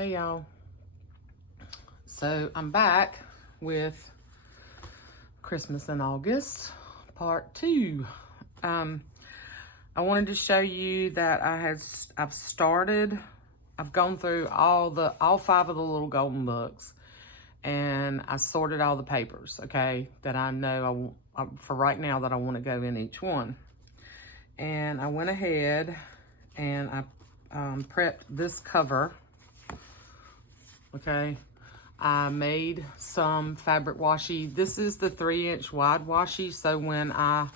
Hey y'all. So I'm back with Christmas in August, part 2. I wanted to show you that I've gone through all 5 of the little golden books, and I sorted all the papers, okay, that I know for right now that I want to go in each one. And I went ahead and I prepped this cover. Okay, I made some fabric washi. This is the 3-inch wide washi, so when I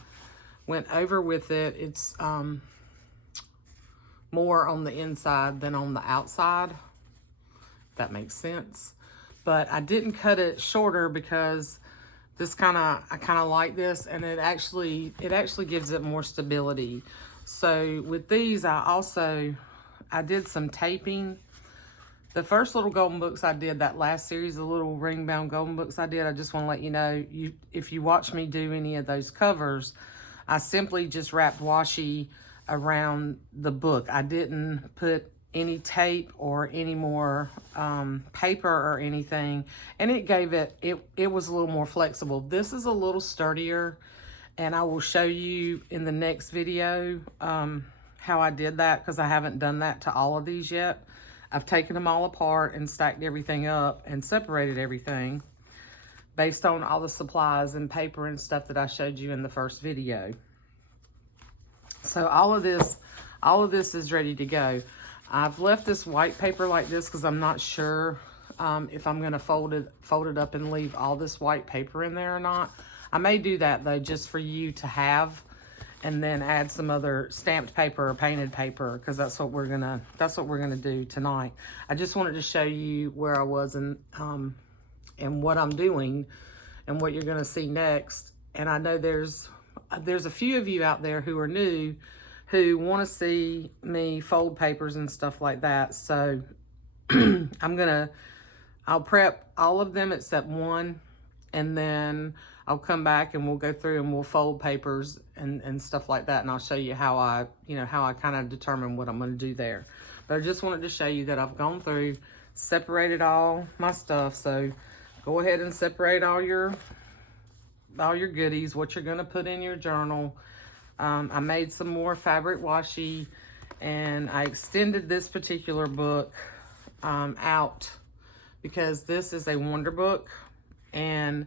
went over with it, it's more on the inside than on the outside, if that makes sense. But I didn't cut it shorter because I kind of like this, and it actually gives it more stability. So with these, I did some taping. The first little golden books I did, that last series, the little ring bound golden books I did, I just want to let you know, if you watch me do any of those covers, I simply just wrapped washi around the book. I didn't put any tape or any more paper or anything, and it was a little more flexible. This is a little sturdier, and I will show you in the next video how I did that, because I haven't done that to all of these yet. I've taken them all apart and stacked everything up and separated everything based on all the supplies and paper and stuff that I showed you in the first video. So all of this is ready to go. I've left this white paper like this because I'm not sure if I'm gonna fold it up and leave all this white paper in there or not. I may do that though, just for you to have, and then add some other stamped paper or painted paper, because that's what we're gonna do tonight. I just wanted to show you where I was and what I'm doing and what you're gonna see next. And I know there's a few of you out there who are new who want to see me fold papers and stuff like that. So I'll prep all of them except one, and then I'll come back and we'll go through and we'll fold papers and stuff like that. And I'll show you how I kind of determine what I'm going to do there. But I just wanted to show you that I've gone through, separated all my stuff. So go ahead and separate all your goodies, what you're going to put in your journal. I made some more fabric washi, and I extended this particular book out because this is a Wonder book, and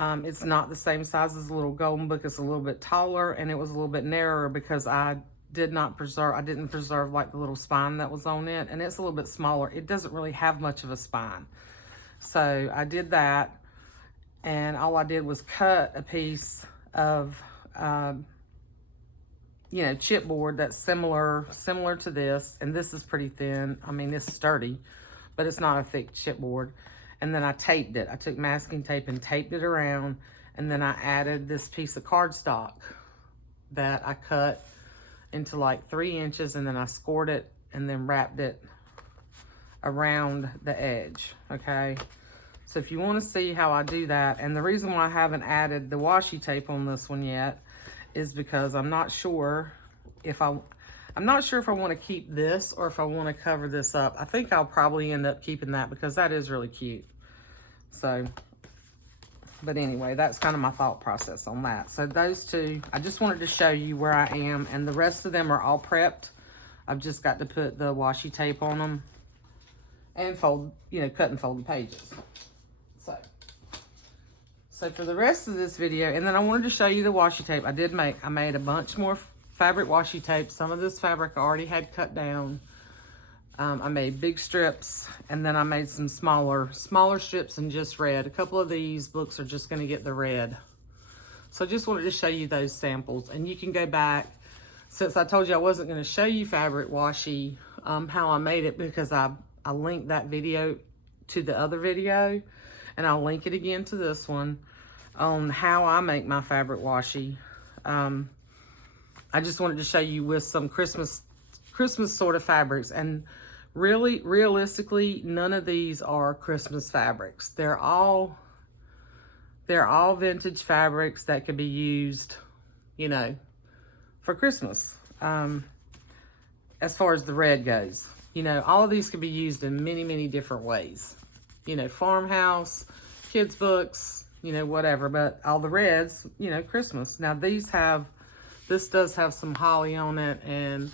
it's not the same size as the little golden book. It's a little bit taller, and it was a little bit narrower because I didn't preserve like the little spine that was on it, and it's a little bit smaller. It doesn't really have much of a spine. So I did that, and all I did was cut a piece of chipboard that's similar to this, and this is pretty thin. I mean, it's sturdy, but it's not a thick chipboard. And then I taped it. I took masking tape and taped it around, and then I added this piece of cardstock that I cut into like 3 inches, and then I scored it and then wrapped it around the edge, okay? So if you want to see how I do that, and the reason why I haven't added the washi tape on this one yet is because I'm not sure if I want to keep this or if I want to cover this up. I think I'll probably end up keeping that because that is really cute. So, but anyway, that's kind of my thought process on that. So those two, I just wanted to show you where I am, and the rest of them are all prepped. I've just got to put the washi tape on them and fold, cut and fold the pages. So for the rest of this video, and then I wanted to show you the washi tape. I made a bunch more fabric washi tape. Some of this fabric I already had cut down. I made big strips, and then I made some smaller strips in just red. A couple of these books are just going to get the red. So I just wanted to show you those samples, and you can go back, since I told you I wasn't going to show you fabric washi, how I made it, because I linked that video to the other video, and I'll link it again to this one on how I make my fabric washi. I just wanted to show you with some Christmas sort of fabrics, and really, realistically, none of these are Christmas fabrics. They're all vintage fabrics that could be used, for Christmas, as far as the red goes. You know, all of these can be used in many, many different ways. You know, farmhouse, kids' books, you know, whatever. But all the reds, you know, Christmas. Now, this does have some holly on it and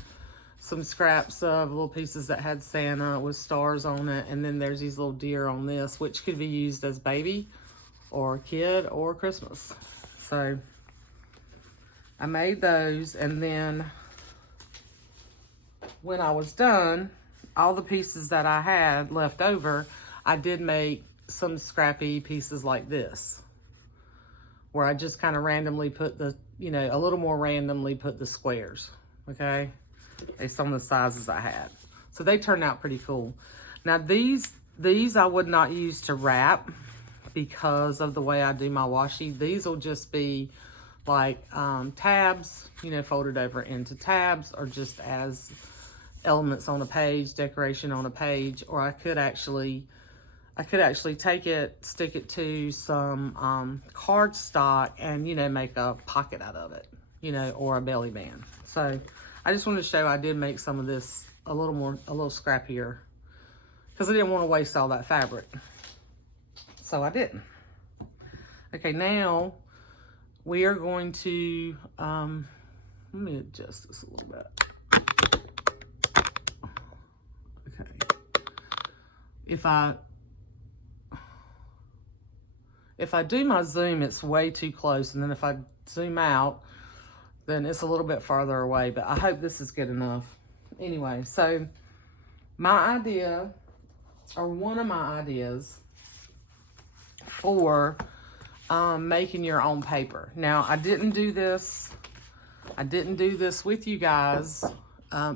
some scraps of little pieces that had Santa with stars on it. And then there's these little deer on this, which could be used as baby or kid or Christmas. So I made those, and then when I was done, all the pieces that I had left over, I did make some scrappy pieces like this, where I just kind of randomly put the, you know, a little more randomly put the squares, okay, based on the sizes I had. So they turned out pretty cool. Now these I would not use to wrap because of the way I do my washi. These will just be like tabs, you know, folded over into tabs, or just as elements on a page, decoration on a page. Or I could actually take it, stick it to some cardstock, and, you know, make a pocket out of it, you know, or a belly band. So I just wanted to show I did make some of this a little scrappier, because I didn't want to waste all that fabric. So I didn't. Okay, now we are going to, let me adjust this a little bit. Okay. If I do my zoom, it's way too close. And then if I zoom out, then it's a little bit farther away. But I hope this is good enough. Anyway, so my idea, or one of my ideas for making your own paper. Now, I didn't do this with you guys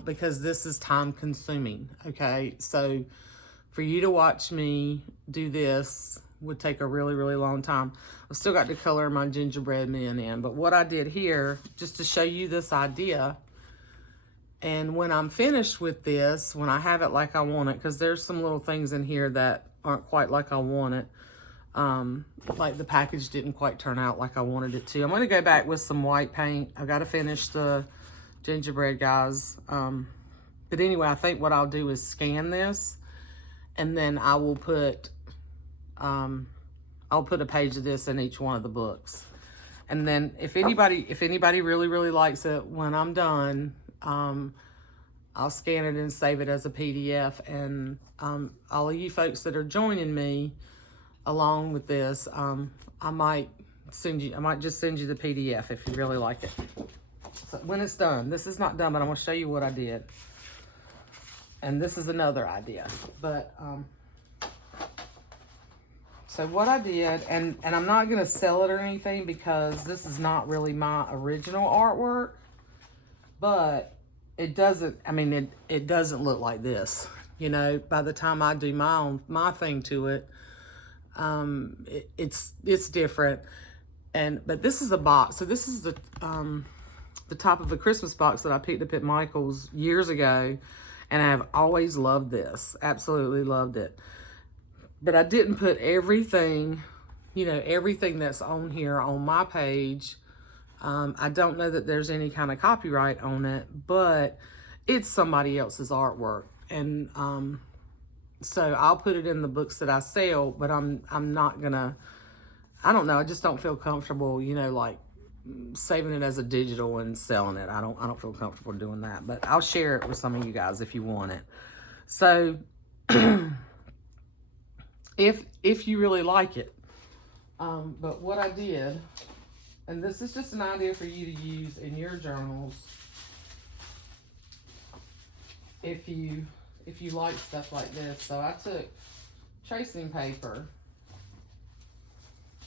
because this is time consuming, okay? So for you to watch me do this would take a really, really long time. I've still got to color my gingerbread men in, but what I did here, just to show you this idea, and when I'm finished with this, when I have it like I want it, because there's some little things in here that aren't quite like I want it, like the package didn't quite turn out like I wanted it to. I'm going to go back with some white paint. I've got to finish the gingerbread guys. But anyway, I think what I'll do is scan this, and then I will put, I'll put a page of this in each one of the books. And then if anybody really, really likes it, when I'm done, I'll scan it and save it as a PDF. And all of you folks that are joining me along with this, I might just send you the PDF if you really like it. So when it's done, this is not done, but I'm gonna show you what I did. And this is another idea, but so what I did, and I'm not gonna sell it or anything because this is not really my original artwork, but it doesn't, I mean, it doesn't look like this, you know, by the time I do my thing to it. It's different. But this is a box. So this is the top of a Christmas box that I picked up at Michael's years ago, and I've always loved this, absolutely loved it. But I didn't put everything, you know, everything that's on here on my page. I don't know that there's any kind of copyright on it, but it's somebody else's artwork. And, so I'll put it in the books that I sell, but I'm not gonna, I don't know, I just don't feel comfortable, you know, like saving it as a digital and selling it. I don't feel comfortable doing that, but I'll share it with some of you guys if you want it. So if you really like it. But what I did, and this is just an idea for you to use in your journals if you like stuff like this. So I took tracing paper,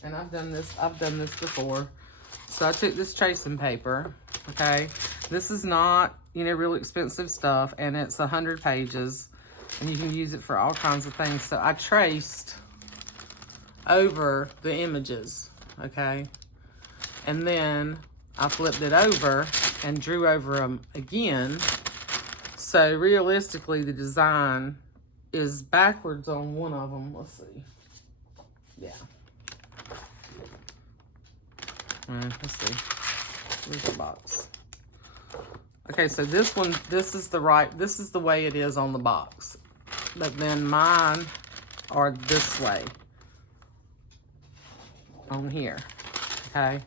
and I've done this before. So I took this tracing paper, okay? This is not, you know, really expensive stuff, and it's 100 pages, and you can use it for all kinds of things. So I traced over the images, okay? And then I flipped it over and drew over them again. So realistically, the design is backwards on one of them. Let's see. Yeah. Let's see. Where's the box? Okay, so this one, this is the way it is on the box. But then mine are this way on here, okay?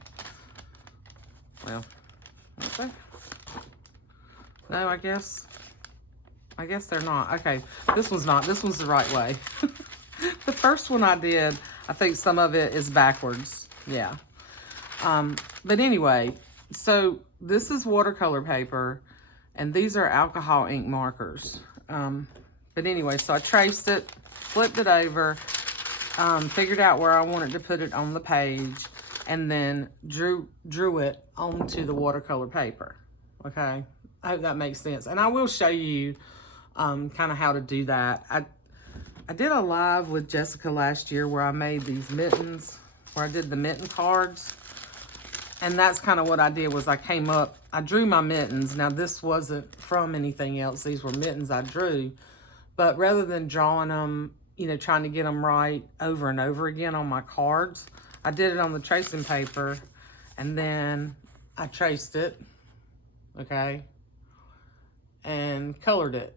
Well, okay. No, I guess they're not. Okay, this one's not. This one's the right way. The first one I did, I think some of it is backwards. Yeah. But anyway, so this is watercolor paper, and these are alcohol ink markers. But anyway, so I traced it, flipped it over, figured out where I wanted to put it on the page, and then drew it onto the watercolor paper. Okay, I hope that makes sense. And I will show you kind of how to do that. I did a live with Jessica last year where I made these mittens, where I did the mitten cards. And that's kind of what I did was I drew my mittens. Now this wasn't from anything else. These were mittens I drew. But rather than drawing them, you know, trying to get them right over and over again on my cards, I did it on the tracing paper. And then I traced it, okay, and colored it,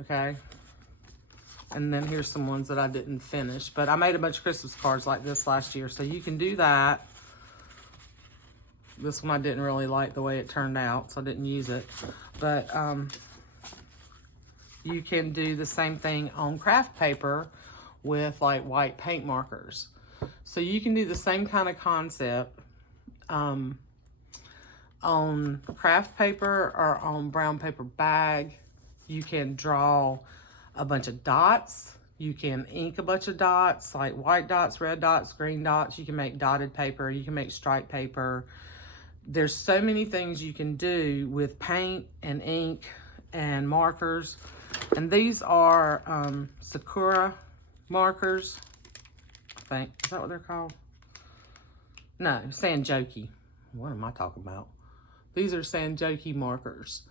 okay. And then here's some ones that I didn't finish. But I made a bunch of Christmas cards like this last year. So you can do that. This one I didn't really like the way it turned out, so I didn't use it. But you can do the same thing on craft paper with like white paint markers. So you can do the same kind of concept on craft paper or on brown paper bag. You can draw a bunch of dots. You can ink a bunch of dots, like white dots, red dots, green dots. You can make dotted paper. You can make striped paper. There's so many things you can do with paint and ink and markers. And these are Sakura markers, I think. Is that what they're called? No, Sanjoki. What am I talking about? These are Sanjoki markers.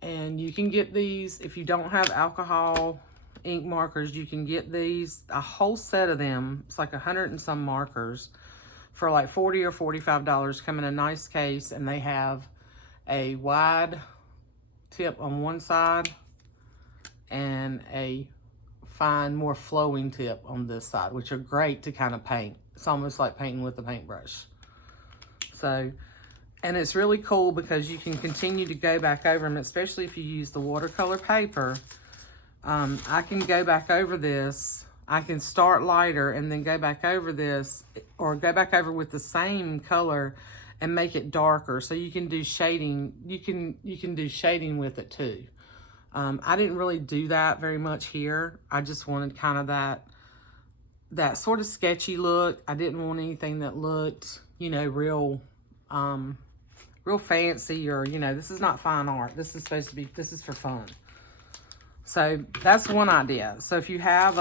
And you can get these, if you don't have alcohol ink markers, you can get these, a whole set of them. It's like 100 and some markers for like $40 or $45. Come in a nice case, and they have a wide tip on one side and a fine, more flowing tip on this side, which are great to kind of paint. It's almost like painting with a paintbrush. So, and it's really cool because you can continue to go back over them, especially if you use the watercolor paper. I can go back over this. I can start lighter and then go back over this, or go back over with the same color and make it darker. So you can do shading. You can do shading with it too. I didn't really do that very much here. I just wanted kind of that sort of sketchy look. I didn't want anything that looked, you know, real fancy, or, you know, this is not fine art. This is supposed to be, this is for fun. So that's one idea. So if you have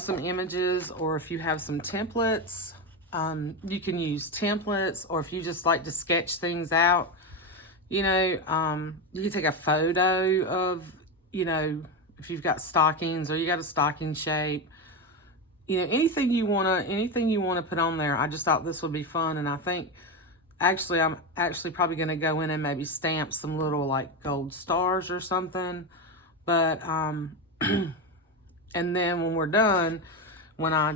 some images, or if you have some templates, you can use templates, or if you just like to sketch things out, you know, you can take a photo of, you know, if you've got stockings or you got a stocking shape, you know, anything you want to put on there. I just thought this would be fun. And I think I'm actually probably going to go in and maybe stamp some little like gold stars or something. But, and then when we're done, when I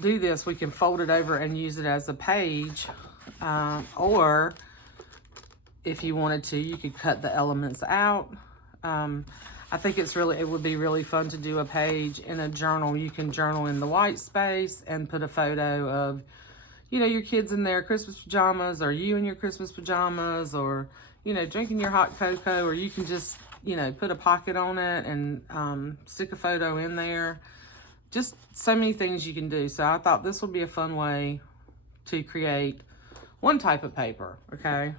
do this, we can fold it over and use it as a page. Or if you wanted to, you could cut the elements out. I think it would be really fun to do a page in a journal. You can journal in the white space and put a photo of, you know, your kids in their Christmas pajamas, or you in your Christmas pajamas, or, you know, drinking your hot cocoa, or you can just, you know, put a pocket on it and stick a photo in there. Just so many things you can do. So I thought this would be a fun way to create one type of paper, okay?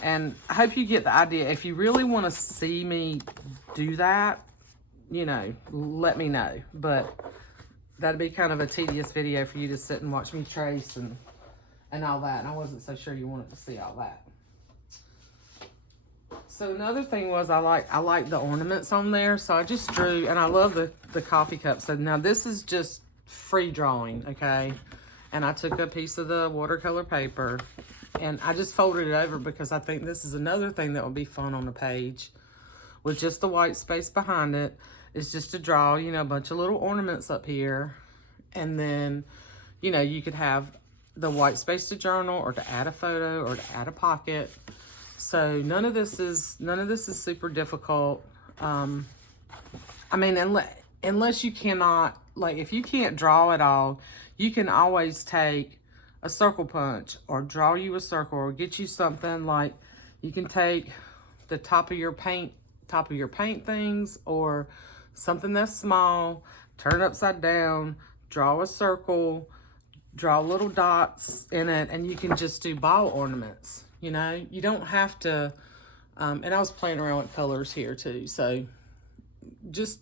And I hope you get the idea. If you really want to see me do that, you know, let me know. But that'd be kind of a tedious video for you to sit and watch me trace and all that. And I wasn't so sure you wanted to see all that. So another thing was I like the ornaments on there. So I just drew, and I love the coffee cups. So now this is just free drawing, okay? And I took a piece of the watercolor paper And I just folded it over because I think this is another thing that would be fun on the page with just the white space behind it. Is just to draw, you know, a bunch of little ornaments up here. And then, you know, you could have the white space to journal or to add a photo or to add a pocket. So none of this is super difficult. I mean, unless you cannot, like, if you can't draw at all, you can always take a circle punch or draw you a circle or get you something like, you can take the top of your paint things or something that's small, turn it upside down, draw a circle, draw little dots in it, and you can just do ball ornaments. You know, you don't have to, and I was playing around with colors here too, so this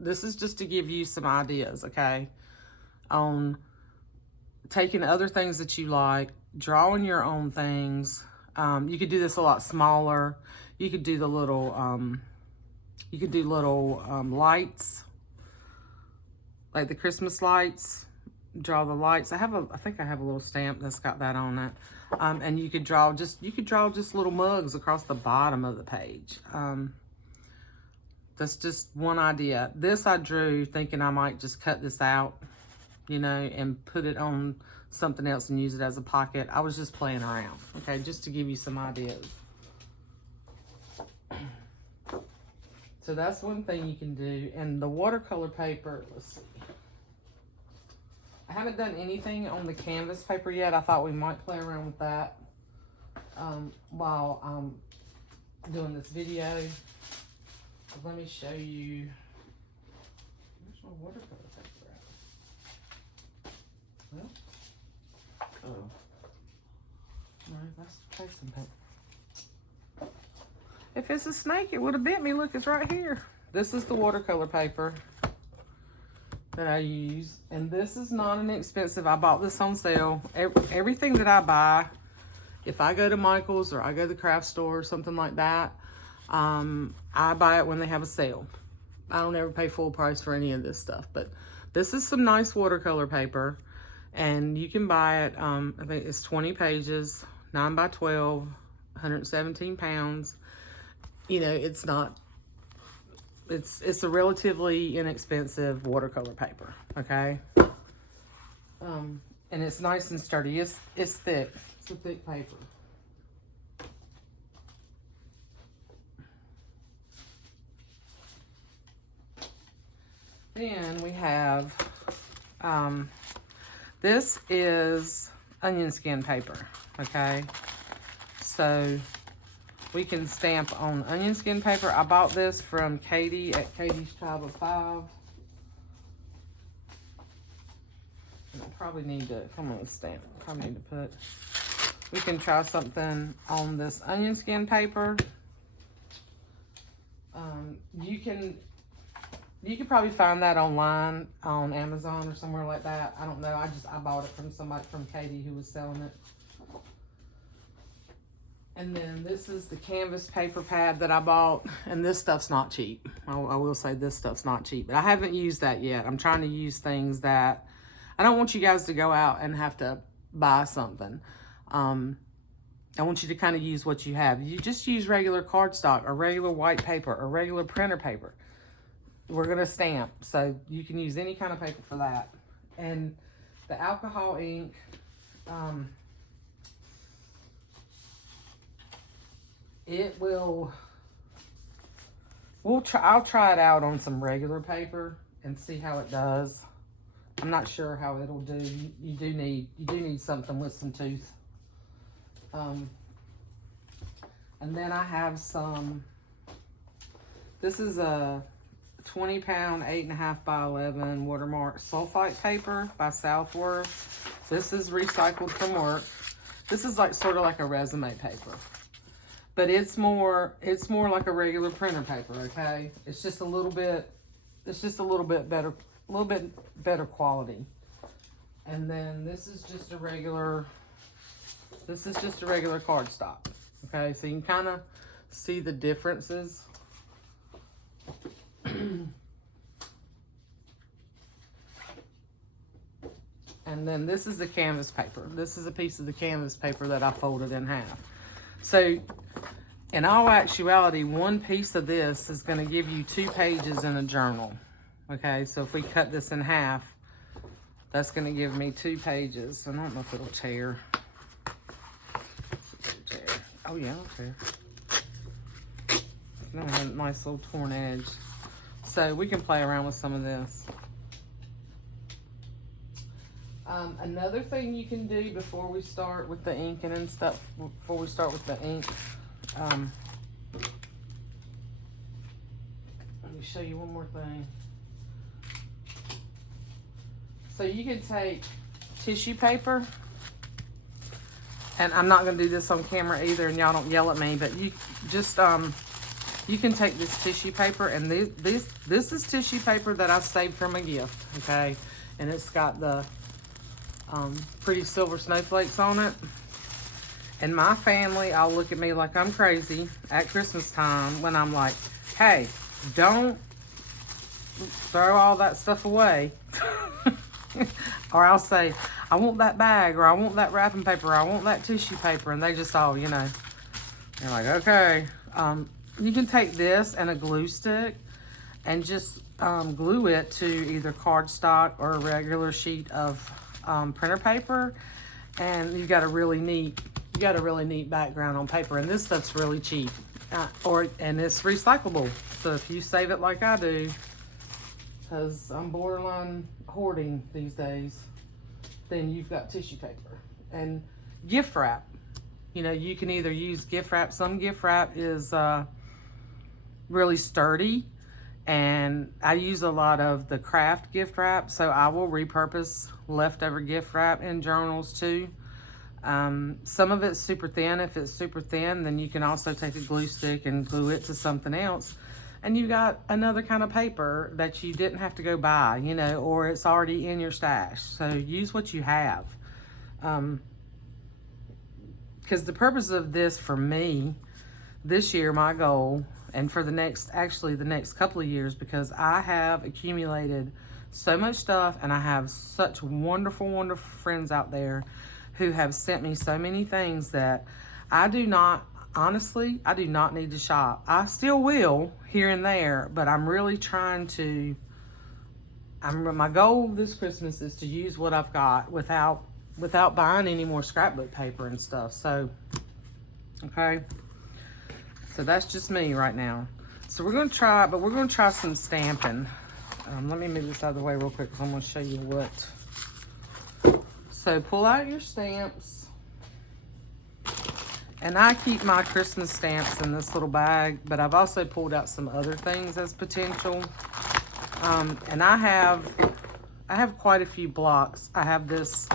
is just to give you some ideas, okay, on taking other things that you like, drawing your own things. You could do this a lot smaller. You could do the little, lights, like the Christmas lights. Draw the lights. I think I have a little stamp that's got that on it. And you could draw just little mugs across the bottom of the page. That's just one idea. This I drew thinking I might just cut this out, you know, and put it on something else and use it as a pocket. I was just playing around, okay, just to give you some ideas. So that's one thing you can do. And the watercolor paper, let's see. I haven't done anything on the canvas paper yet. I thought we might play around with that while I'm doing this video. Let me show you. Where's my watercolor paper at? Well, oh. No, that's tracing paper. If it's a snake, it would have bit me. Look, it's right here. This is the watercolor paper that I use, and this is not inexpensive. I bought this on sale. Everything that I buy, if I go to Michael's or I go to the craft store or something like that, I buy it when they have a sale. I don't ever pay full price for any of this stuff, but this is some nice watercolor paper, and you can buy it. I think it's 20 pages, 9 by 12, 117 pounds. You know, it's a relatively inexpensive watercolor paper, okay? And it's nice and sturdy. It's thick. It's a thick paper. Then we have, this is onion skin paper, okay? So we can stamp on onion skin paper. I bought this from Katie at Katie's Tribe of 5. And I probably need to, if I'm gonna stamp, I probably need to put, we can try something on this onion skin paper. You could probably find that online on Amazon or somewhere like that. I don't know. I bought it from somebody, from Katie, who was selling it. And then this is the canvas paper pad that I bought. And this stuff's not cheap. I will say this stuff's not cheap. But I haven't used that yet. I'm trying to use things that, I don't want you guys to go out and have to buy something. I want you to kind of use what you have. You just use regular cardstock or regular white paper or regular printer paper. We're going to stamp, so you can use any kind of paper for that. And the alcohol ink, it will, I'll try it out on some regular paper and see how it does. I'm not sure how it'll do. You do need something with some tooth. And then I have some, this is a 20 pound, 8.5 by 11 watermark sulfite paper by Southworth. This is recycled from work. This is like sort of like a resume paper, but it's more like a regular printer paper. Okay, it's just a little bit better quality. And then this is just a regular cardstock. Okay, so you can kind of see the differences. And then this is the canvas paper. This is a piece of the canvas paper that I folded in half. So in all actuality, one piece of this is going to give you 2 pages in a journal. Okay, so if we cut this in half, that's going to give me 2 pages. I don't know if it'll tear. Oh yeah, it'll tear. It's going to have a nice little torn edge. So we can play around with some of this. Another thing you can do before we start with the inking and stuff, before we start with the ink, let me show you one more thing. So you can take tissue paper, and I'm not going to do this on camera either, and y'all don't yell at me, but you just, you can take this tissue paper, and this is tissue paper that I saved from a gift, okay? And it's got the pretty silver snowflakes on it. And my family all look at me like I'm crazy at Christmas time when I'm like, hey, don't throw all that stuff away. Or I'll say, I want that bag, or I want that wrapping paper, or I want that tissue paper. And they just all, you know, they're like, okay. You can take this and a glue stick and just glue it to either cardstock or a regular sheet of printer paper, and you got a really neat background on paper. And this stuff's really cheap, and it's recyclable. So if you save it like I do, because I'm borderline hoarding these days, then you've got tissue paper and gift wrap. You know, you can either use gift wrap. Some gift wrap is really sturdy, and I use a lot of the craft gift wrap, so I will repurpose leftover gift wrap in journals too. Some of it's super thin. If it's super thin, then you can also take a glue stick and glue it to something else, and you got another kind of paper that you didn't have to go buy, you know, or it's already in your stash. So use what you have. Because the purpose of this for me this year, my goal, and for the next couple of years, because I have accumulated so much stuff, and I have such wonderful, wonderful friends out there who have sent me so many things that I do not need to shop. I still will here and there, but I'm really trying to, my goal this Christmas is to use what I've got without buying any more scrapbook paper and stuff. So, okay. So that's just me right now. So we're going to try some stamping. Let me move this out of the way real quick, because I'm going to show you what. So pull out your stamps. And I keep my Christmas stamps in this little bag, but I've also pulled out some other things as potential. And I have quite a few blocks. I have this,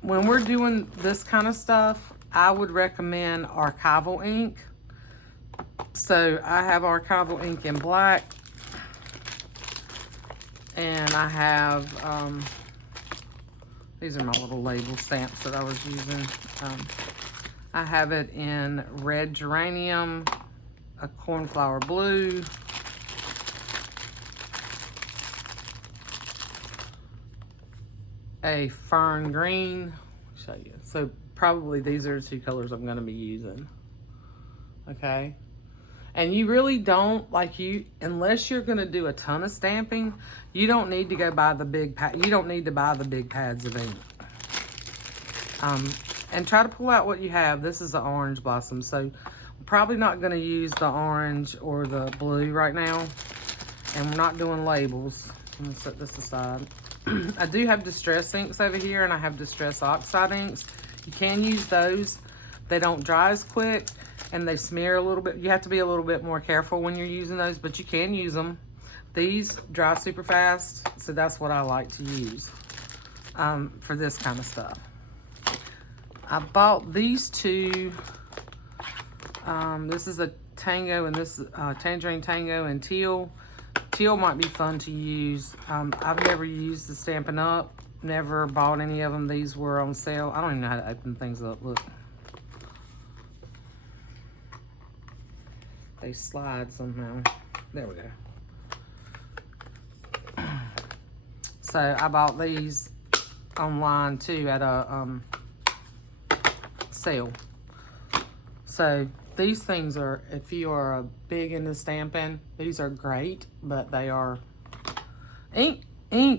when we're doing this kind of stuff, I would recommend archival ink. So I have archival ink in black, and I have, these are my little label stamps that I was using. I have it in red geranium, a cornflower blue, a fern green. I'll show you. So probably these are the 2 colors I'm going to be using. Okay. And you really don't, unless you're going to do a ton of stamping, you don't need to go buy the big you don't need to buy the big pads of ink. And try to pull out what you have. This is the orange blossom, so I'm probably not going to use the orange or the blue right now. And we're not doing labels. I'm going to set this aside. I do have distress inks over here, and I have distress oxide inks. You can use those. They don't dry as quick, and they smear a little bit. You have to be a little bit more careful when you're using those, but you can use them. These dry super fast, so that's what I like to use for this kind of stuff. I bought these 2. This is a tango, and this tangerine tango and teal. Teal might be fun to use. I've never used the Stampin' Up. Never bought any of them. These were on sale. I don't even know how to open things up. Look. They slide somehow. There we go. So I bought these online too at a sale. So these things are, if you are big into stamping, these are great, but they are, ink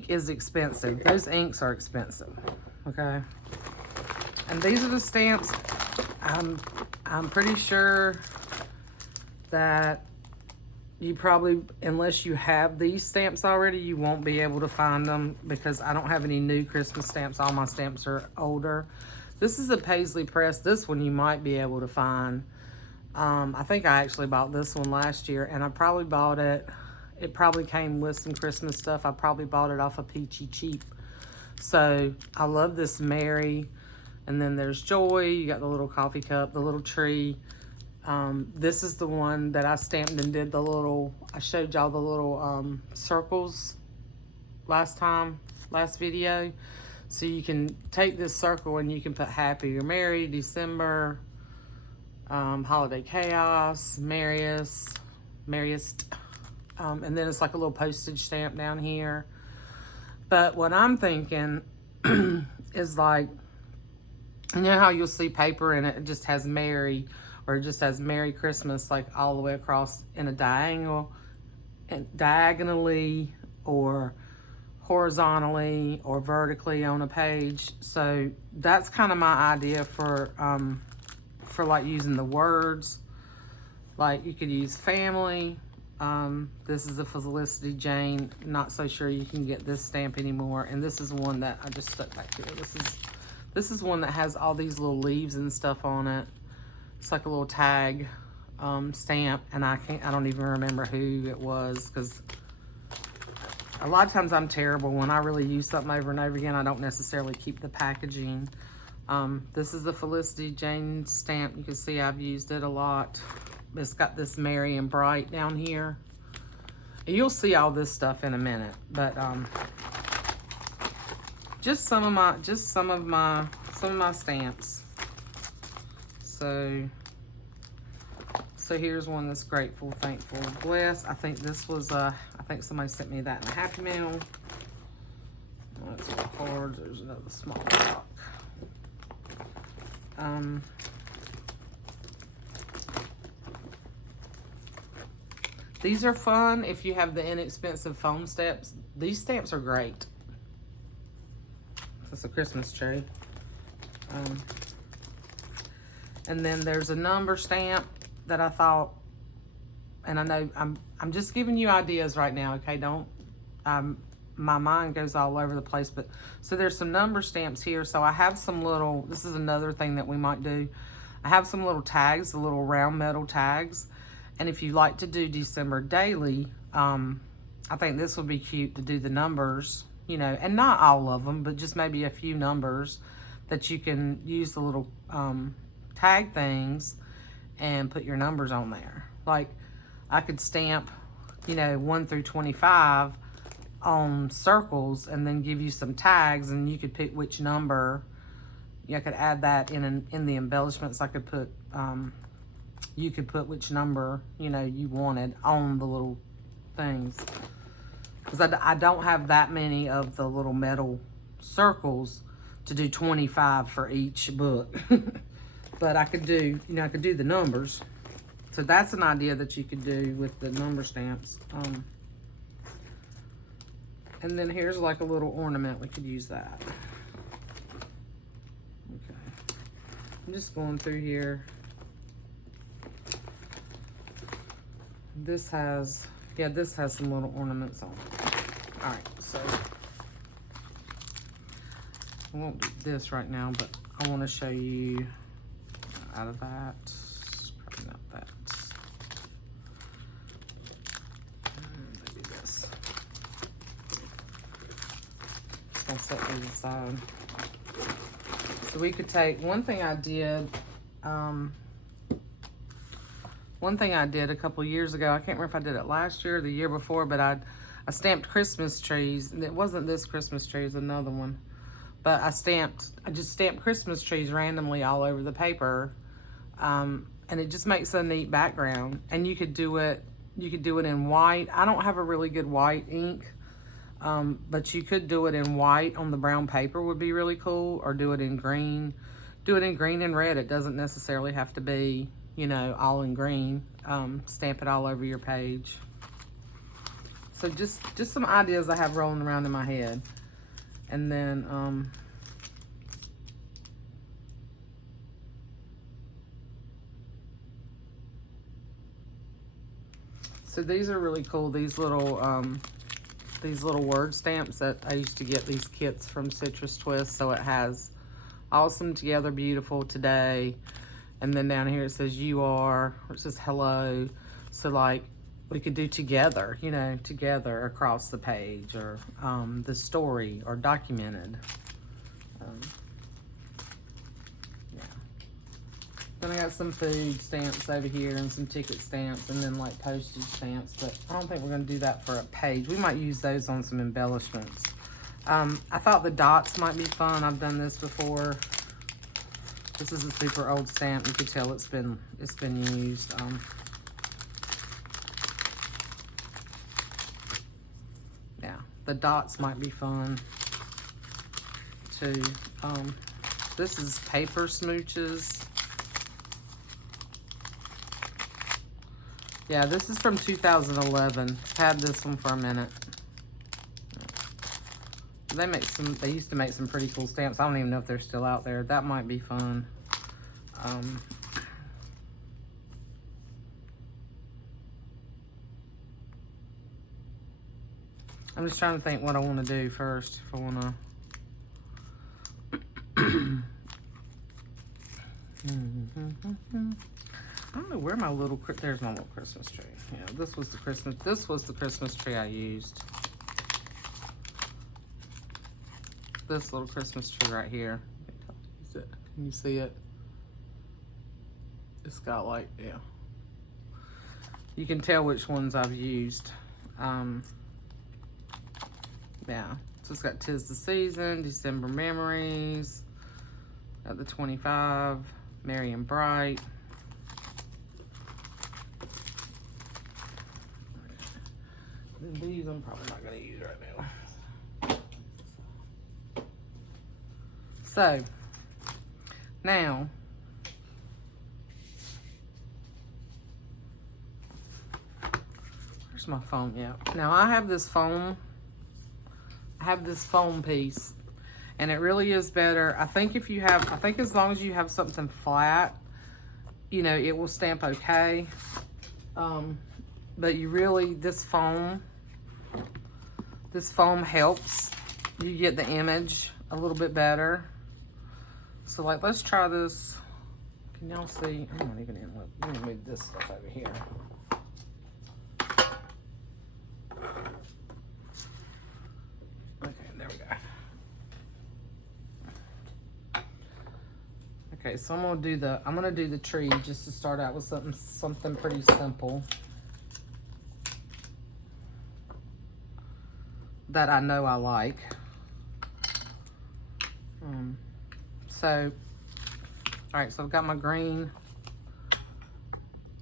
is expensive. Those inks are expensive, okay? And these are the stamps. I'm pretty sure that you probably, unless you have these stamps already, you won't be able to find them, because I don't have any new Christmas stamps. All my stamps are older. This is a Paisley press. This one you might be able to find. I think I actually bought this one last year, and I probably bought it. It probably came with some Christmas stuff. I probably bought it off of Peachy Cheap. So I love this Mary. And then there's Joy. You got the little coffee cup, the little tree. This is the one that I stamped and did the little, I showed y'all the little circles last video. So you can take this circle and you can put Happy or Merry, December, Holiday Chaos, Merriest. And then it's like a little postage stamp down here. But what I'm thinking is like, you know how you'll see paper and it just has Merry, or it just has Merry Christmas, like all the way across in a diagonal, and diagonally or horizontally or vertically on a page. So that's kind of my idea for like using the words. Like you could use family. This is a Felicity Jane. Not so sure you can get this stamp anymore. And this is one that I just stuck back here. This is one that has all these little leaves and stuff on it. It's like a little tag stamp, and I don't even remember who it was, because a lot of times I'm terrible when I really use something over and over again. I don't necessarily keep the packaging. This is a Felicity Jane stamp. You can see I've used it a lot. It's got this Merry and Bright down here. You'll see all this stuff in a minute, but just some of my stamps. So here's one that's grateful, thankful, blessed. I think this was I think somebody sent me that in a Happy Mail. That's some cards. There's another small block. These are fun if you have the inexpensive foam stamps. These stamps are great. It's a Christmas tree. And then there's a number stamp that I thought, and I know I'm just giving you ideas right now, okay? Don't, my mind goes all over the place, but so there's some number stamps here. So I have some little, this is another thing that we might do. I have some little tags, the little round metal tags. And if you like to do December daily, I think this would be cute to do the numbers, you know, and not all of them, but just maybe a few numbers that you can use the little tag things and put your numbers on there. Like I could stamp, you know, 1 through 25 on circles and then give you some tags, and you could pick which number. I could add that in the embellishments. I could put, you could put which number, you know, you wanted on the little things. Because I don't have that many of the little metal circles to do 25 for each book. But I could do, you know, I could do the numbers. So that's an idea that you could do with the number stamps. And then here's like a little ornament. We could use that. Okay. I'm just going through here. This has, yeah, this has some little ornaments on it. All right, so I won't do this right now, but I want to show you out of that. Probably not that. Maybe this. I'll set these aside. So we could take, one thing I did a couple years ago, I can't remember if I did it last year or the year before, but I stamped Christmas trees, and it wasn't this Christmas tree, it was another one. But I just stamped Christmas trees randomly all over the paper, and it just makes a neat background. And you could do it in white. I don't have a really good white ink. But you could do it in white on the brown paper would be really cool, or do it in green. Do it in green and red. It doesn't necessarily have to be, you know, all in green. Stamp it all over your page. So just some ideas I have rolling around in my head. And then, so these are really cool. These little word stamps that I used to get these kits from Citrus Twist. So it has awesome, together, beautiful, today. And then down here it says you are, or it says hello. So like we could do together, you know, together across the page, or the story, or documented. Yeah. Then I got some food stamps over here and some ticket stamps, and then like postage stamps, but I don't think we're gonna do that for a page. We might use those on some embellishments. I thought the dots might be fun. I've done this before. This is a super old stamp. You can tell it's been used. Yeah, the dots might be fun too. This is paper smooches. Yeah, this is from 2011. Had this one for a minute. They used to make some pretty cool stamps. I don't even know if they're still out there. That might be fun. I'm just trying to think what I want to do first. If I want to... I don't know where my little... There's my little Christmas tree. Yeah, this was the Christmas tree I used. This little Christmas tree right here. Can you see it? It's got like, yeah. You can tell which ones I've used. Yeah, so it's got 'Tis the Season, December Memories, got the 25, Merry and Bright. And these I'm probably not going to use right now. So, now, where's my foam? Yeah. Now I have this foam. Piece, and it really is better. I think as long as you have something flat, you know, it will stamp okay. But you really, this foam helps you get the image a little bit better. So like, let's try this. Can y'all see? I'm not even in. Let me move this stuff over here. Okay, there we go. Okay, so I'm gonna do the tree just to start out with something pretty simple that I know I like. So, all right, so I've got my green.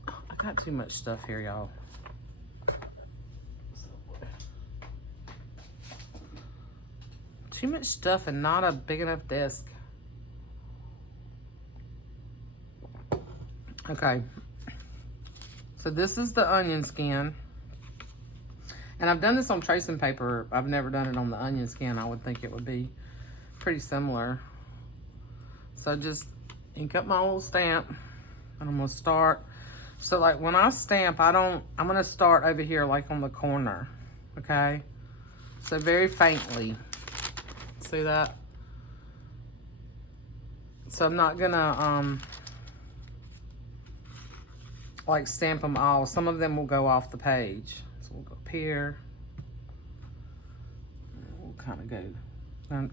I got too much stuff here, y'all. Too much stuff and not a big enough desk. Okay, so this is the onion skin. And I've done this on tracing paper. I've never done it on the onion skin. I would think it would be pretty similar. So just ink up my little stamp, and I'm gonna start. So like when I stamp, I'm gonna start over here like on the corner, okay? So very faintly, see that? So I'm not gonna like stamp them all. Some of them will go off the page. So we'll go up here. We'll kind of go,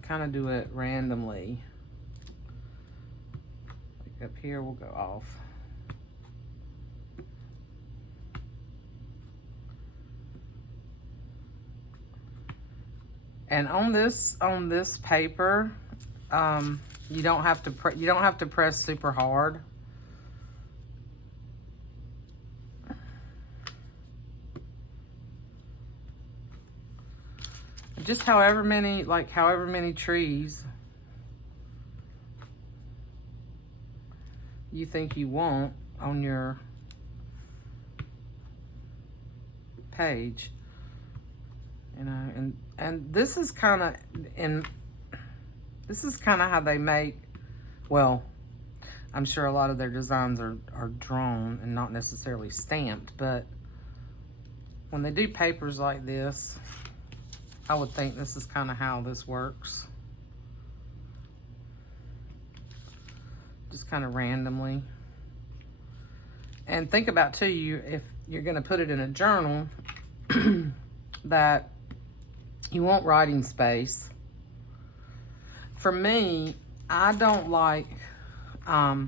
kind of do it randomly. Like up here, we'll go off. And on this paper, you don't have to press super hard. just however many trees you think you want on your page, you know. And this is kind of how they make, well, I'm sure a lot of their designs are drawn and not necessarily stamped, but when they do papers like this, I would think this is kind of how this works. Just kind of randomly. And think about too, if you're going to put it in a journal, that you want writing space. For me, I don't like, I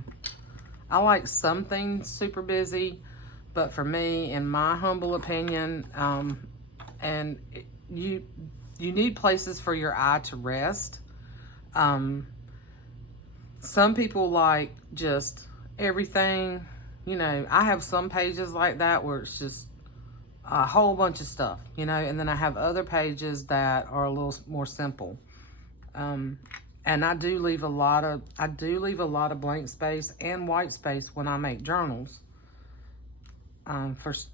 like something super busy, but for me, in my humble opinion, and you need places for your eye to rest. Some people like just everything, you know. I have some pages like that where it's just a whole bunch of stuff, you know, and then I have other pages that are a little more simple. And I do leave a lot of blank space and white space when I make journals,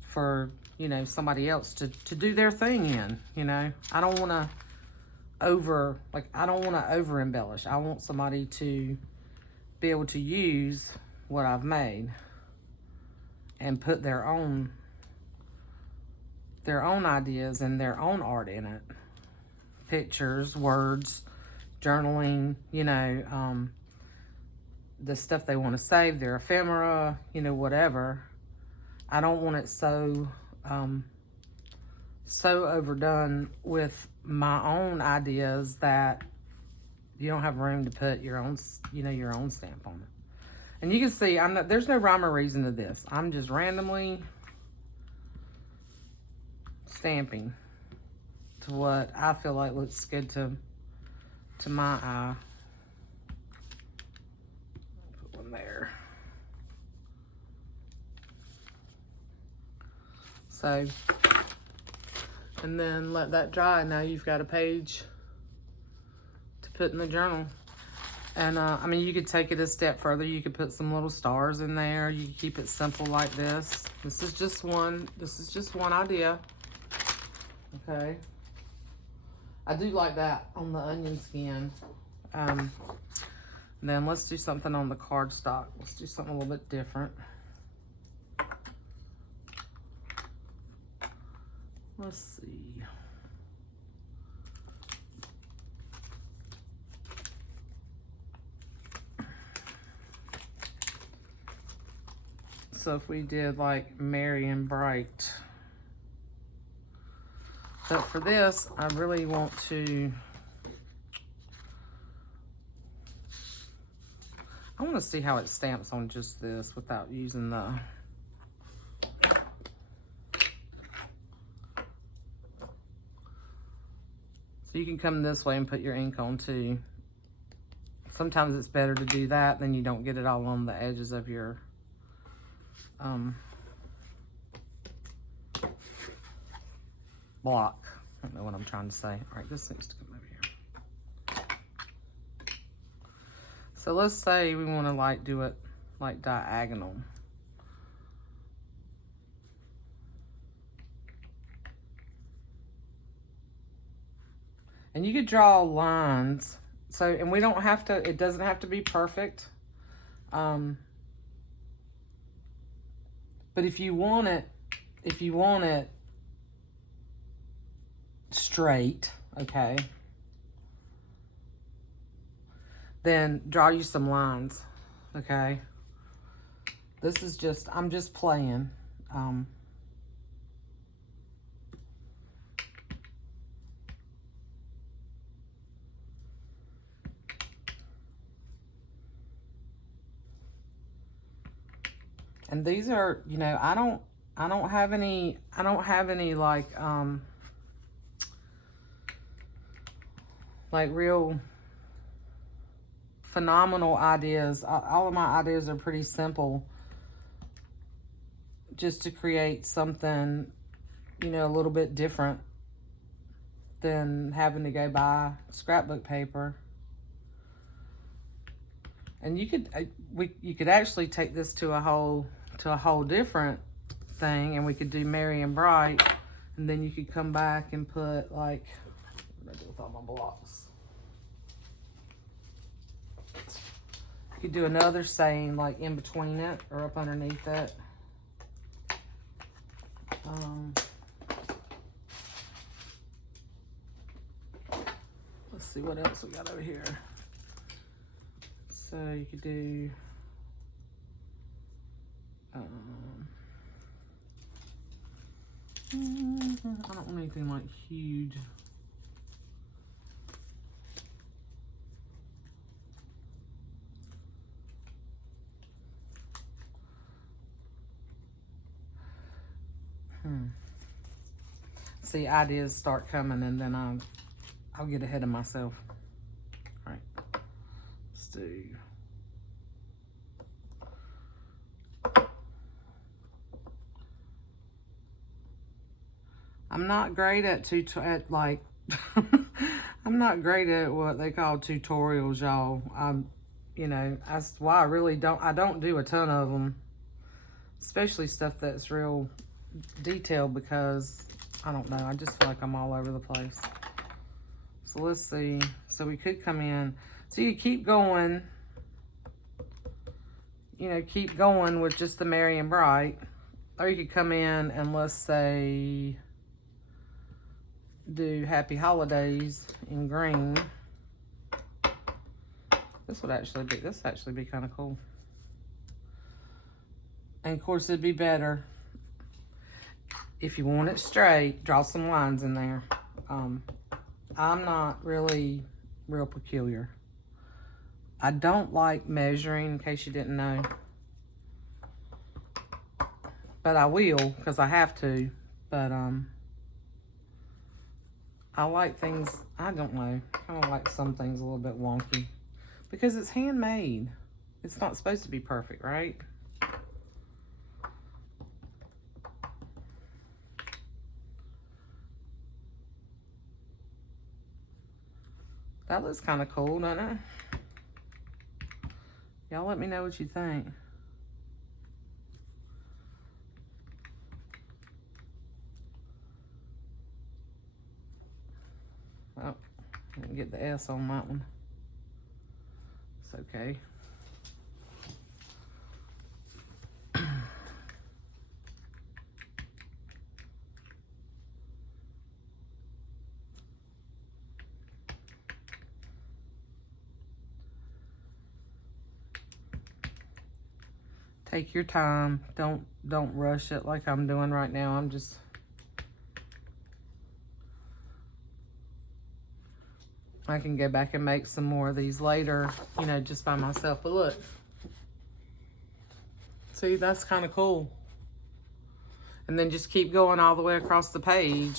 for you know, somebody else to do their thing in, you know. I don't want to over embellish. I want somebody to be able to use what I've made and put their own ideas and their own art in it. Pictures, words, journaling, you know, the stuff they want to save, their ephemera, you know, whatever. I don't want it so overdone with my own ideas that you don't have room to put your own, you know, your own stamp on it. And you can see, there's no rhyme or reason to this. I'm just randomly stamping to what I feel like looks good to my eye. Put one there. So, and then let that dry. Now you've got a page to put in the journal. And I mean, you could take it a step further. You could put some little stars in there. You could keep it simple like this. This is just one idea. Okay. I do like that on the onion skin. Then let's do something on the cardstock. Let's do something a little bit different. Let's see. So if we did like Merry and Bright. But for this, I really want to, I want to see how it stamps on just this without using the, so you can come this way and put your ink on too. Sometimes it's better to do that, then you don't get it all on the edges of your block. I don't know what I'm trying to say. All right, this needs to come over here. So let's say we want to like do it like diagonal. And you could draw lines. So, and we don't have to, it doesn't have to be perfect. But if you want it straight, okay, then draw you some lines, okay? This is just, I'm just playing. And these are, you know, I don't have any like real phenomenal ideas. All of my ideas are pretty simple, just to create something, you know, a little bit different than having to go buy scrapbook paper. And you could actually take this to a whole different thing, and we could do Merry and Bright, and then you could come back and put like, what do I do with all my blocks? You could do another saying like in between it or up underneath it. Let's see what else we got over here. So you could do, I don't want anything like huge. See, ideas start coming, and then I'll get ahead of myself. All right, let's do. I'm not great at I'm not great at what they call tutorials, y'all. You know, that's why I don't do a ton of them, especially stuff that's real detailed, because I don't know, I just feel like I'm all over the place. So let's see. So we could come in. So you keep going, you know, keep going with just the Merry and Bright, or you could come in and let's say do Happy Holidays in green. This would actually be kind of cool. And of course it'd be better if you want it straight, draw some lines in there. I'm not really real peculiar. I don't like measuring, in case you didn't know. But I will, because I have to. But I like things, I don't know, I don't like some things a little bit wonky. Because it's handmade. It's not supposed to be perfect, right? That looks kind of cool, doesn't it? Y'all let me know what you think. Oh, I didn't get the S on that one. It's okay. Take your time. Don't rush it like I'm doing right now. I can go back and make some more of these later, you know, just by myself. But look. See, that's kind of cool. And then just keep going all the way across the page.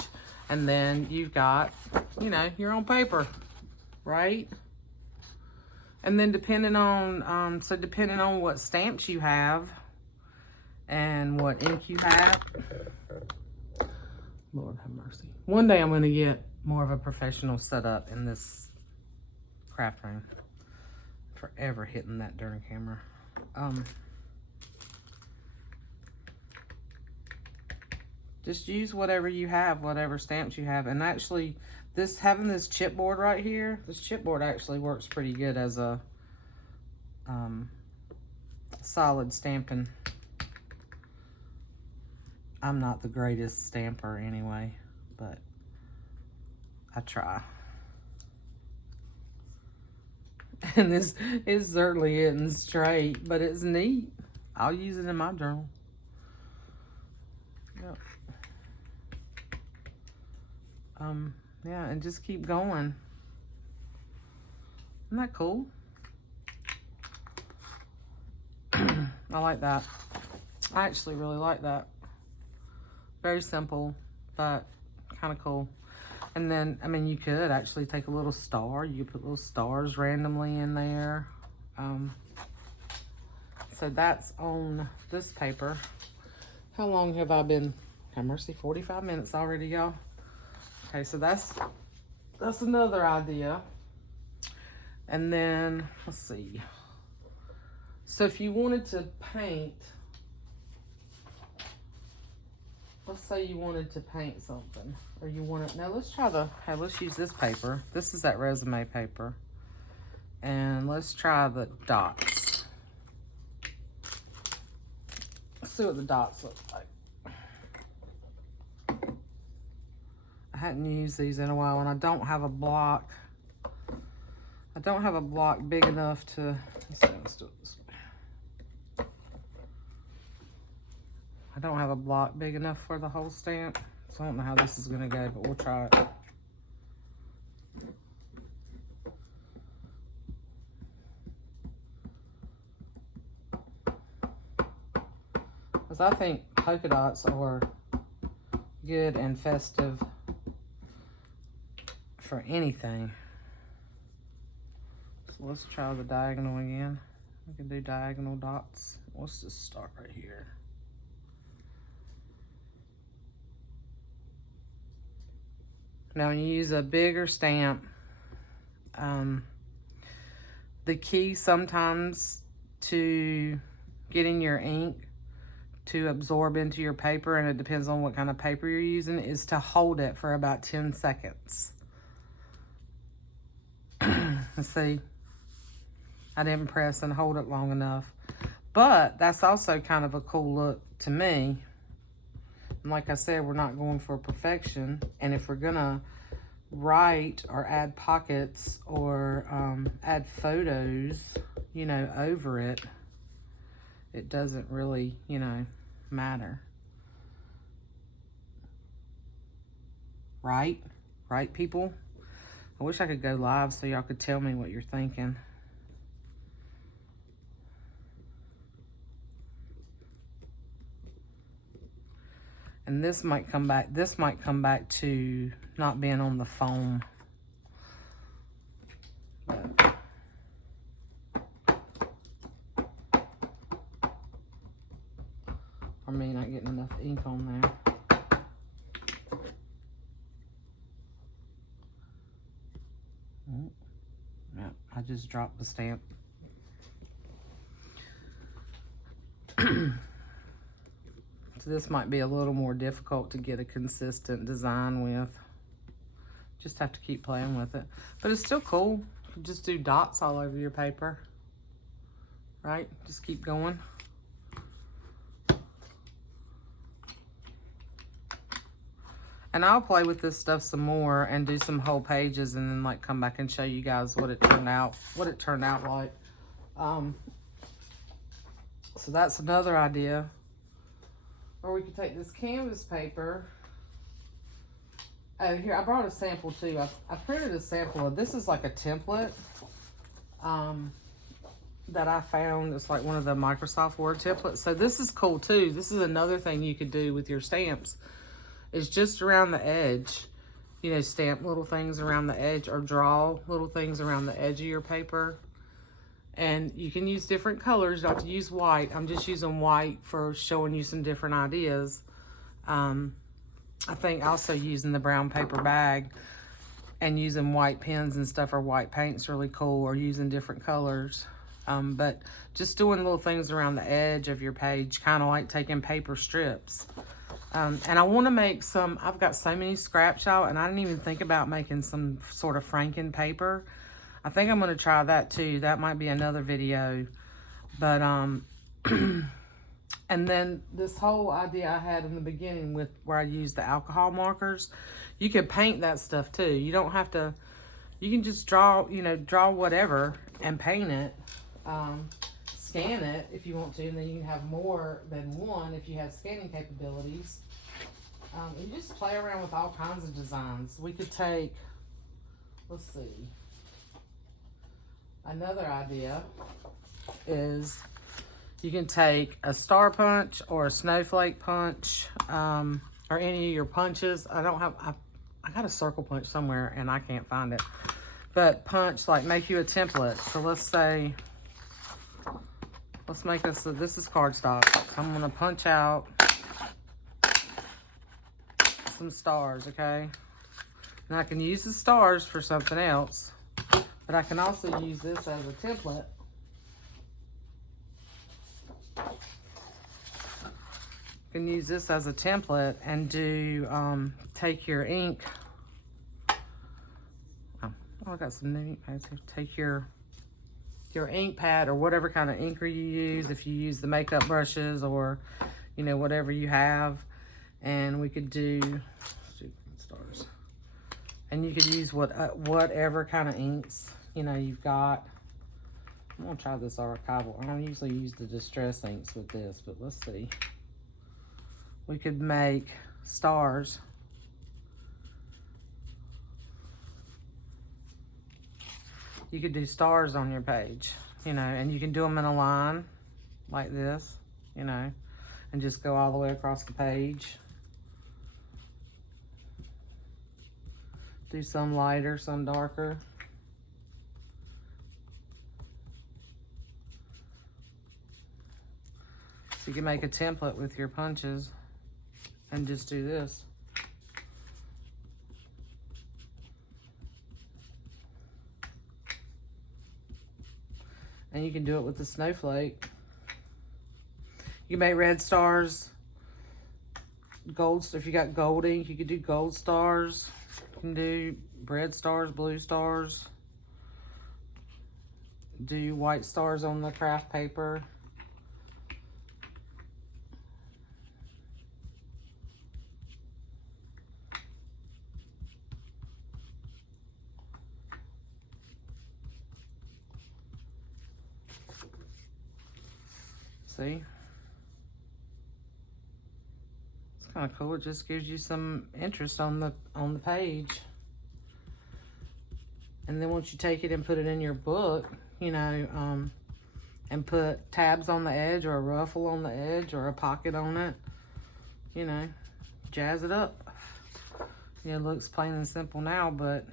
And then you've got, you know, your own paper, right? And then depending on what stamps you have and what ink you have, Lord have mercy. One day I'm going to get more of a professional setup in this craft room. Forever hitting that darn camera. Just use whatever you have, whatever stamps you have. And actually, having this chipboard right here, this chipboard actually works pretty good as a solid stamping. I'm not the greatest stamper anyway, but I try. And this is certainly isn't straight, but it's neat. I'll use it in my journal. Yep. Yeah, and just keep going. Isn't that cool? I like that. I actually really like that. Very simple, but kind of cool. And then, I mean, you could actually take a little star. You could put little stars randomly in there. So that's on this paper. How long have I been? Have mercy, 45 minutes already, y'all. Okay, so that's that's another idea. And then, let's see. So if you wanted to paint, let's say you wanted to paint something, or you want to, now let's try let's use this paper. This is that resume paper. And let's try the dots. Let's see what the dots look like. I hadn't used these in a while, and I don't have a block. I don't have a block big enough to, let's do it this way. I don't have a block big enough for the whole stamp, so I don't know how this is gonna go, but we'll try it. Because I think polka dots are good and festive for anything. So let's try the diagonal again. We can do diagonal dots. Let's just start right here. Now when you use a bigger stamp, the key sometimes to getting your ink to absorb into your paper, and it depends on what kind of paper you're using, is to hold it for about 10 seconds. Let's see. I didn't press and hold it long enough. But that's also kind of a cool look to me. And like I said, we're not going for perfection. And if we're gonna write or add pockets or add photos, you know, over it, it doesn't really, you know, matter. Right? Right, people? I wish I could go live so y'all could tell me what you're thinking. And this might come back to not being on the foam. But or me not getting enough ink on there. Yeah, I just dropped the stamp. So this might be a little more difficult to get a consistent design with. Just have to keep playing with it. But it's still cool. You just do dots all over your paper. Right? Just keep going. And I'll play with this stuff some more and do some whole pages and then like come back and show you guys what it turned out like. So that's another idea. Or we could take this canvas paper. Oh, here, I brought a sample too. I printed a sample of, this is like a template that I found. It's like one of the Microsoft Word templates. So this is cool too. This is another thing you could do with your stamps. Is just around the edge, you know, stamp little things around the edge or draw little things around the edge of your paper. And you can use different colors. You don't have to use white. I'm just using white for showing you some different ideas. I think also using the brown paper bag and using white pens and stuff or white paint's really cool, or using different colors. But just doing little things around the edge of your page, kind of like taking paper strips. And I want to make some, I've got so many scraps out, and I didn't even think about making some sort of Franken paper. I think I'm going to try that too. That might be another video. But, and then this whole idea I had in the beginning with where I used the alcohol markers, you could paint that stuff too. You don't have to, you can just draw, you know, draw whatever and paint it. Scan it if you want to, and then you can have more than one if you have scanning capabilities. You just play around with all kinds of designs. We could take, let's see, another idea is you can take a star punch or a snowflake punch, or any of your punches. I got a circle punch somewhere and I can't find it. But punch, like make you a template. So let's say, let's make this, this is cardstock. So I'm gonna punch out some stars, okay? And I can use the stars for something else, but I can also use this as a template. You can use this as a template and do, take your ink. Oh, I got some new ink pads here. Take your ink pad or whatever kind of inker you use, if you use the makeup brushes or, you know, whatever you have. And we could do, let's do stars. And you could use whatever kind of inks, you know, you've got. I'm gonna try this archival. I don't usually use the distress inks with this, but let's see. We could make stars. You could do stars on your page, you know, and you can do them in a line like this, you know, and just go all the way across the page. Do some lighter, some darker. So you can make a template with your punches and just do this. And you can do it with the snowflake. You can make red stars, gold. If you got gold ink, you could do gold stars. You can do red stars, blue stars. Do white stars on the craft paper. See? It's kind of cool. It just gives you some interest on the page. And then once you take it and put it in your book, you know, and put tabs on the edge or a ruffle on the edge or a pocket on it, you know, jazz it up. Yeah, it looks plain and simple now, but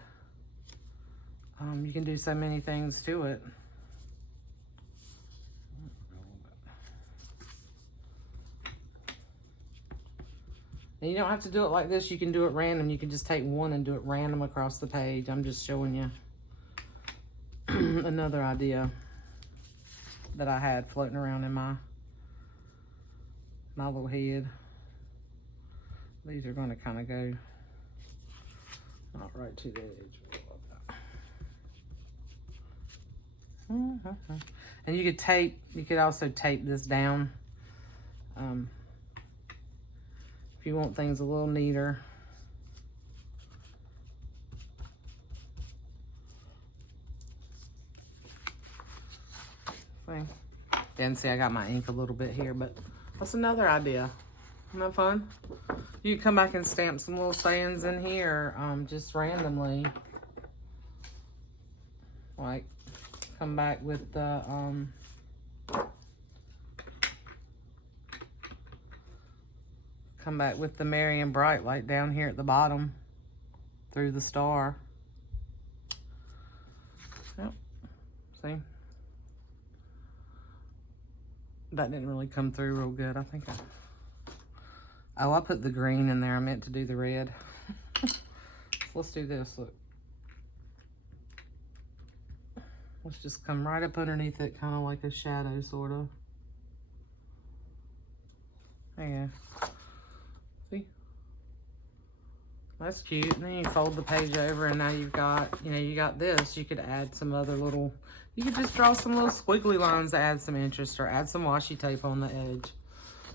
you can do so many things to it. And you don't have to do it like this. You can do it random. You can just take one and do it random across the page. I'm just showing you another idea that I had floating around in my little head. These are going to kind of go not right to the edge. And you could also tape this down. If you want things a little neater. See? And see, I got my ink a little bit here, but that's another idea. Isn't that fun? You can come back and stamp some little sayings in here, just randomly. Like, come back with the, Merry and Bright, like down here at the bottom through the star. Yep. See? That didn't really come through real good. I think I put the green in there. I meant to do the red. So let's do this. Look. Let's just come right up underneath it, kind of like a shadow, sort of. There you go. See? That's cute. And then you fold the page over, and now you've got, you got this. You could add some other little, you could just draw some little squiggly lines to add some interest, or add some washi tape on the edge.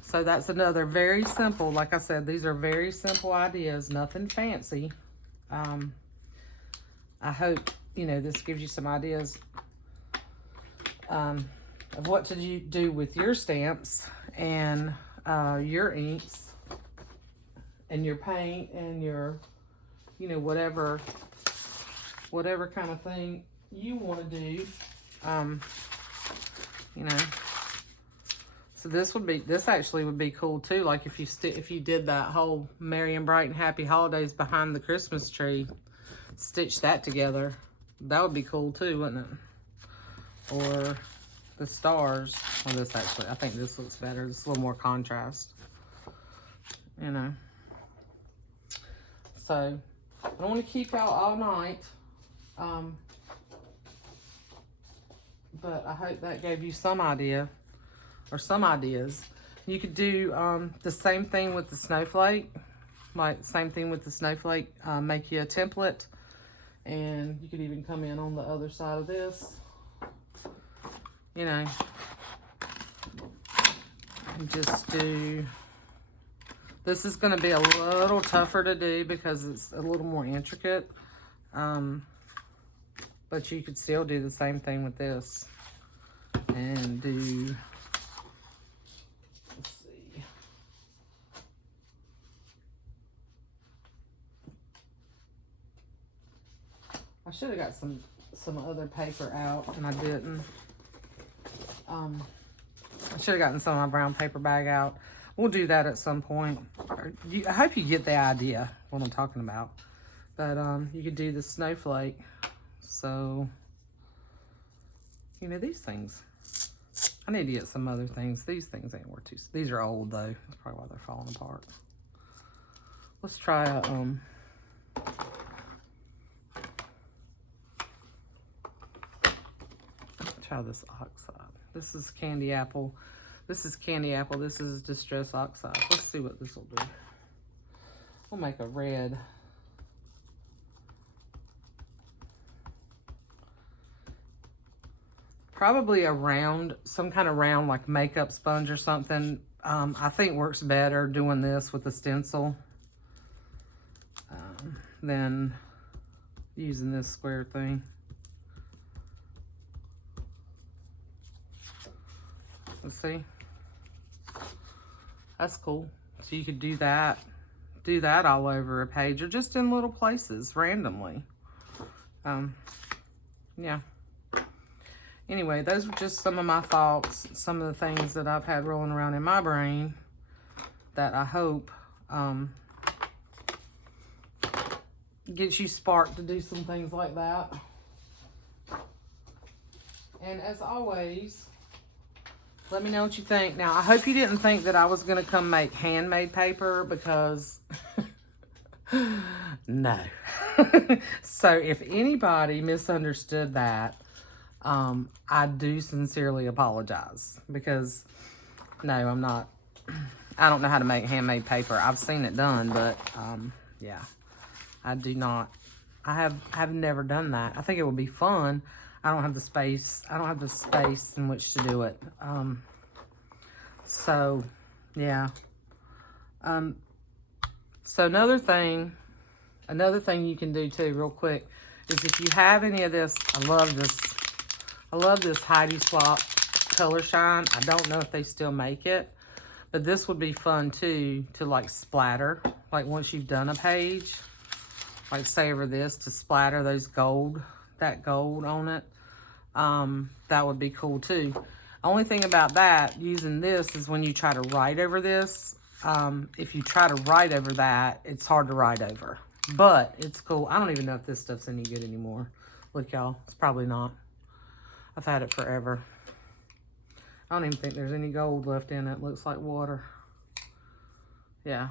So that's another very simple, like I said, these are very simple ideas, nothing fancy. I hope, this gives you some ideas of what to do with your stamps and your inks and your paint and your, whatever kind of thing you want to do. So this actually would be cool too. Like if you did that whole Merry and Bright and Happy Holidays behind the Christmas tree, stitch that together. That would be cool too, wouldn't it? Or the stars. Well, this actually, I think this looks better. It's a little more contrast, So I don't want to keep y'all all night. But I hope that gave you some idea or some ideas. You could do the same thing with the snowflake. Like same thing with the snowflake. Make you a template. And you could even come in on the other side of this. You know. And just do... This is going to be a little tougher to do because it's a little more intricate. But you could still do the same thing with this. And do... Let's see. I should have got some other paper out and I didn't. I should have gotten some of my brown paper bag out. We'll do that at some point. I hope you get the idea what I'm talking about. But you could do the snowflake. So, you know, these things. I need to get some other things. These things ain't worth too. These are old though. That's probably why they're falling apart. Let's try a try this oxide. This is candy apple. This is candy apple. This is distress oxide. Let's see what this will do. We'll make a red. Probably a round, some kind of round like makeup sponge or something. I think works better doing this with a stencil than using this square thing. Let's see. That's cool. So you could do that all over a page or just in little places randomly. Yeah. Anyway, those were just some of my thoughts, some of the things that I've had rolling around in my brain that I hope gets you sparked to do some things like that. And as always, let me know what you think. Now, I hope you didn't think that I was going to come make handmade paper because no. So if anybody misunderstood that, I do sincerely apologize because no, I'm not, I don't know how to make handmade paper. I've seen it done, but, yeah, I do not, I've never done that. I think it would be fun. I don't have the space. I don't have the space in which to do it. So yeah. So another thing you can do too real quick is if you have any of this, I love this Heidi Swap Color Shine. I don't know if they still make it, but this would be fun too to like splatter. Like once you've done a page, like say over this to splatter those gold, that gold on it. That would be cool too. Only thing about that, using this, is when you try to write over this, if you try to write over that, it's hard to write over. But it's cool. I don't even know if this stuff's any good anymore. Look, y'all, it's probably not. I've had it forever. I don't even think there's any gold left in it. Looks like water. Yeah,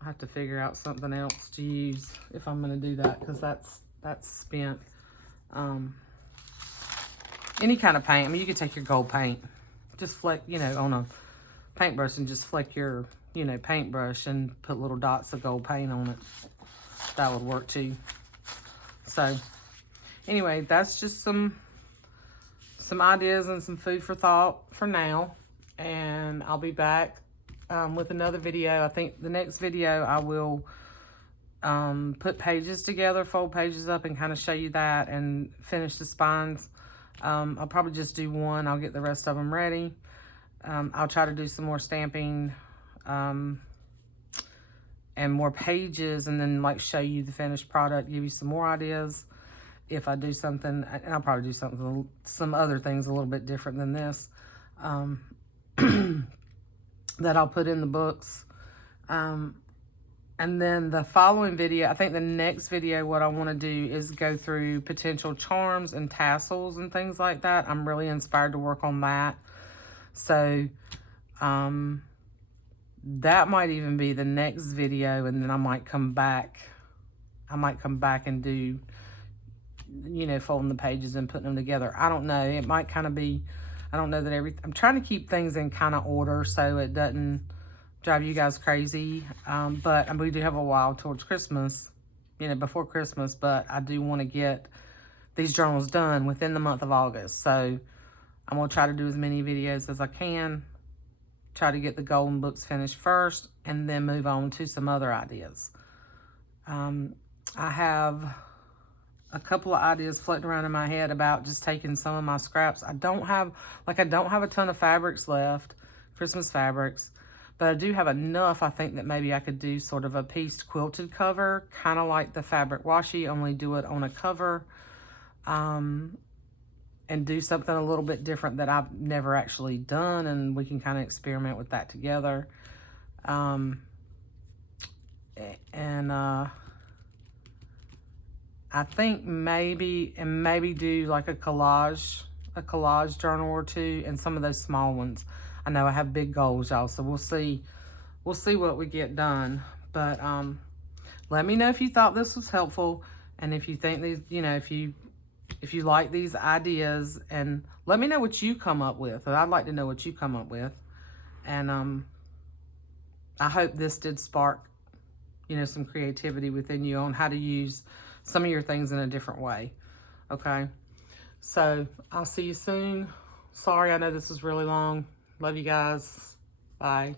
I have to figure out something else to use if I'm gonna do that, because that's spent. Any kind of paint. I mean, you could take your gold paint, just fleck, you know, on a paintbrush and just fleck your, you know, paintbrush and put little dots of gold paint on it. That would work too. So, anyway, that's just some ideas and some food for thought for now. And I'll be back with another video. I think the next video I will put pages together, fold pages up and kind of show you that and finish the spines. I'll probably just do one. I'll get the rest of them ready. I'll try to do some more stamping and more pages, and then like show you the finished product, give you some more ideas if I do something. And I'll probably do some other things a little bit different than this that I'll put in the books. And then the following video, I think the next video, what I want to do is go through potential charms and tassels and things like that. I'm really inspired to work on that. So, that might even be the next video, and then I might come back I might come back and do, you know, folding the pages and putting them together. I don't know. It might kind of be, I don't know that I'm trying to keep things in kind of order so it doesn't drive you guys crazy. But we do have a while towards Christmas, you know, before Christmas, but I do want to get these journals done within the month of August. So I'm going to try to do as many videos as I can, try to get the golden books finished first, and then move on to some other ideas. I have a couple of ideas floating around in my head about just taking some of my scraps. I don't have a ton of fabrics left, Christmas fabrics, but I do have enough, I think, that maybe I could do sort of a pieced quilted cover, kind of like the fabric washi, only do it on a cover, and do something a little bit different that I've never actually done, and we can kind of experiment with that together. I think maybe do like a collage journal or two, and some of those small ones. I know I have big goals, y'all, so we'll see what we get done. But let me know if you thought this was helpful, and if you think these, you know, if you like these ideas, and let me know what you come up with. I'd like to know what you come up with. And I hope this did spark, you know, some creativity within you on how to use some of your things in a different way. Okay, so I'll see you soon. Sorry, I know this was really long. Love you guys. Bye.